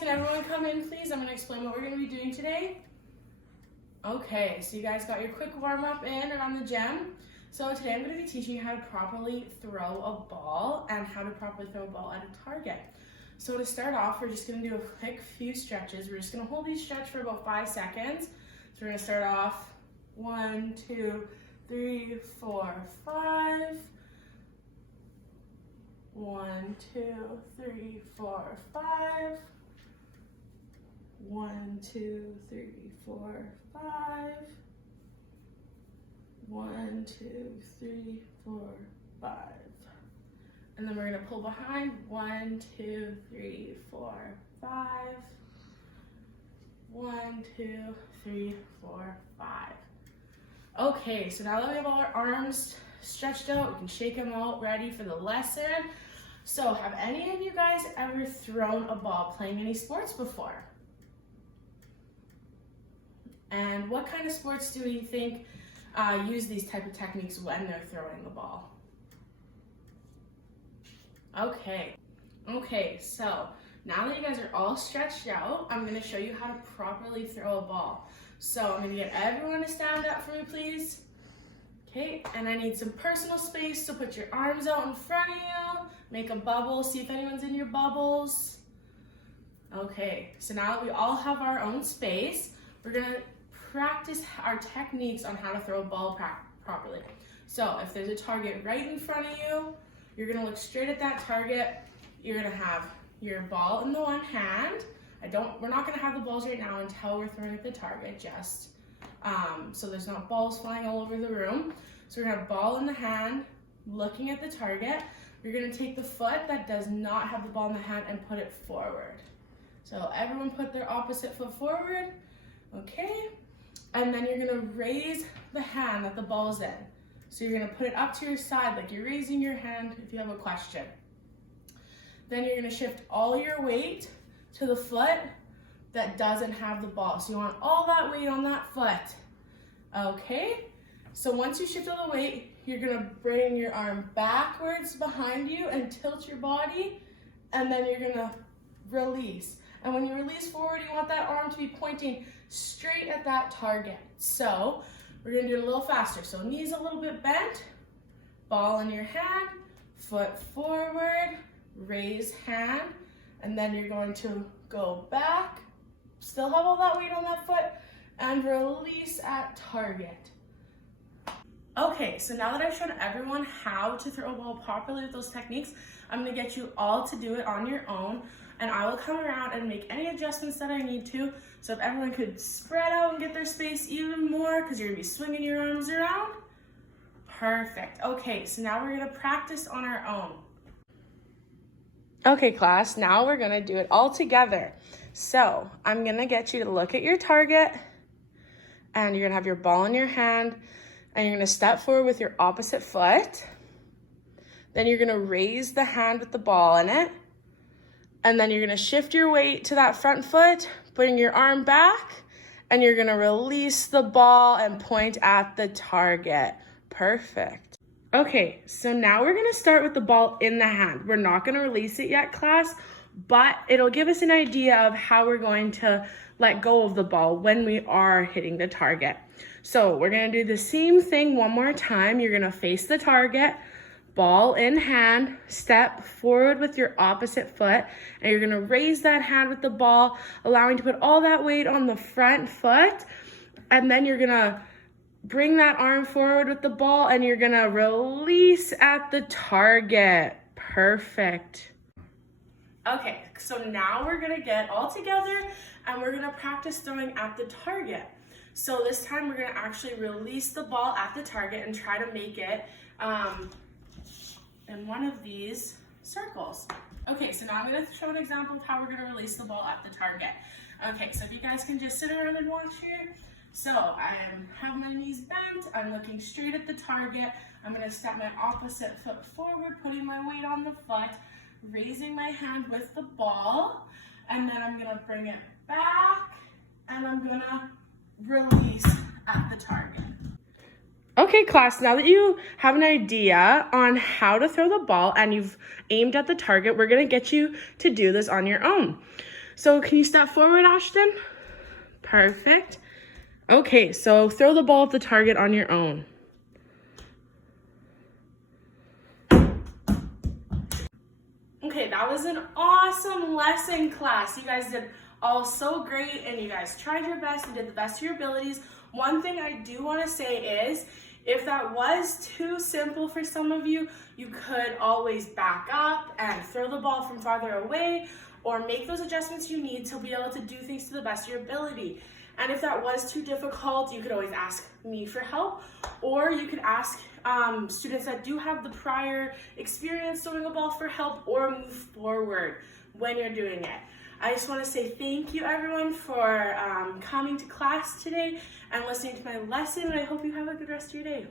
can everyone come in, please? I'm going to explain what we're going to be doing today. Okay, so you guys got your quick warm-up in around the gym. So today I'm going to be teaching you how to properly throw a ball and how to properly throw a ball at a target. So to start off, we're just going to do a quick few stretches. We're just going to hold these stretch for about 5 seconds. So we're going to start off 1, 2, 3, 4, 5. 1, 2, 3, 4, 5. 1, 2, 3, 4, 5. 1, 2, 3, 4, 5. And then we're going to pull behind. 1, 2, 3, 4, 5. 1, 2, 3, 4, 5. Okay, so now that we have all our arms stretched out, we can shake them out, ready for the lesson. So have any of you guys ever thrown a ball playing any sports before? And what kind of sports do you think use these type of techniques when they're throwing the ball? Okay, so now that you guys are all stretched out, I'm going to show you how to properly throw a ball. So I'm going to get everyone to stand up for me, please. Okay, and I need some personal space, so put your arms out in front of you, make a bubble, see if anyone's in your bubbles. Okay, so now that we all have our own space, we're going to practice our techniques on how to throw a ball properly. So if there's a target right in front of you, you're going to look straight at that target. You're going to have your ball in the one hand. We're not going to have the balls right now until we're throwing at the target, so there's not balls flying all over the room. So we're going to have ball in the hand, looking at the target. You're going to take the foot that does not have the ball in the hand and put it forward. So everyone put their opposite foot forward, okay? And then you're going to raise the hand that the ball's in. So you're going to put it up to your side like you're raising your hand if you have a question. Then you're going to shift all your weight to the foot that doesn't have the ball. So you want all that weight on that foot. Okay? So once you shift all the weight, you're gonna bring your arm backwards behind you and tilt your body, and then you're gonna release. And when you release forward, you want that arm to be pointing straight at that target. So we're gonna do it a little faster. So knees a little bit bent, ball in your hand, foot forward, raise hand, and then you're going to go back, still have all that weight on that foot, and release at target. Okay, so now that I've shown everyone how to throw a ball properly with those techniques, I'm going to get you all to do it on your own, and I will come around and make any adjustments that I need to. So if everyone could spread out and get their space even more, because you're going to be swinging your arms around. Perfect. Okay, so now we're going to practice on our own. Okay, class, now we're going to do it all together. So I'm going to get you to look at your target, and you're going to have your ball in your hand, and you're going to step forward with your opposite foot. Then you're going to raise the hand with the ball in it, and then you're going to shift your weight to that front foot, putting your arm back, and you're going to release the ball and point at the target. Perfect. Okay, so now we're gonna start with the ball in the hand. We're not gonna release it yet, class, but it'll give us an idea of how we're going to let go of the ball when we are hitting the target. So we're gonna do the same thing one more time. You're gonna face the target, ball in hand, step forward with your opposite foot, and you're gonna raise that hand with the ball, allowing to put all that weight on the front foot, and then you're gonna bring that arm forward with the ball, and you're gonna release at the target. Perfect. Okay, so now we're gonna get all together and we're gonna practice throwing at the target. So this time we're gonna actually release the ball at the target and try to make it in one of these circles. Okay, so now I'm gonna show an example of how we're gonna release the ball at the target. Okay, so if you guys can just sit around and watch here. So I have my knees bent, I'm looking straight at the target. I'm going to step my opposite foot forward, putting my weight on the foot, raising my hand with the ball, and then I'm going to bring it back, and I'm going to release at the target. Okay, class, now that you have an idea on how to throw the ball and you've aimed at the target, we're going to get you to do this on your own. So can you step forward, Ashton? Perfect. Okay, so throw the ball at the target on your own. Okay, that was an awesome lesson, class. You guys did all so great, and you guys tried your best and did the best of your abilities. One thing I do want to say is, if that was too simple for some of you, you could always back up and throw the ball from farther away, or make those adjustments you need to be able to do things to the best of your ability. And if that was too difficult, you could always ask me for help, or you could ask students that do have the prior experience throwing a ball for help, or move forward when you're doing it. I just want to say thank you, everyone, for coming to class today and listening to my lesson, and I hope you have a good rest of your day.